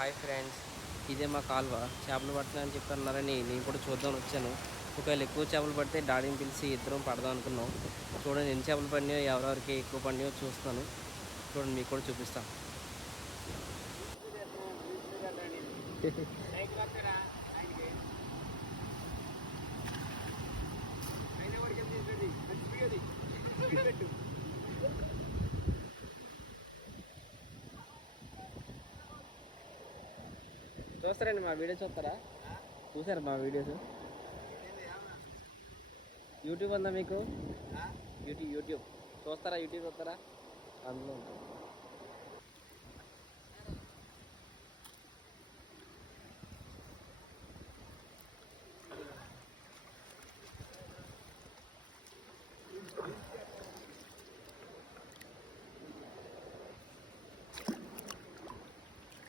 Hi friends, ఇదే మా కాలువ. చేపలు పడుతున్నాయని చెప్తున్నారని నేను కూడా చూద్దామని వచ్చాను. ఒకవేళ ఎక్కువ చేపలు పడితే డాడీని పిలిచి ఇద్దరం పడదాం అనుకున్నాం. చూడండి ఎన్ని చేపలు పడినాయో, ఎవరెవరికి ఎక్కువ పడినాయో చూస్తాను. చూడండి మీకు కూడా చూపిస్తాను. చూస్తారండి మా వీడియో చూస్తారా? చూసారా మా వీడియోస్? యూట్యూబ్ ఉందా మీకు? యూట్యూబ్ చూస్తారా? యూట్యూబ్ చూస్తారా? అందులో ఉంటుంది.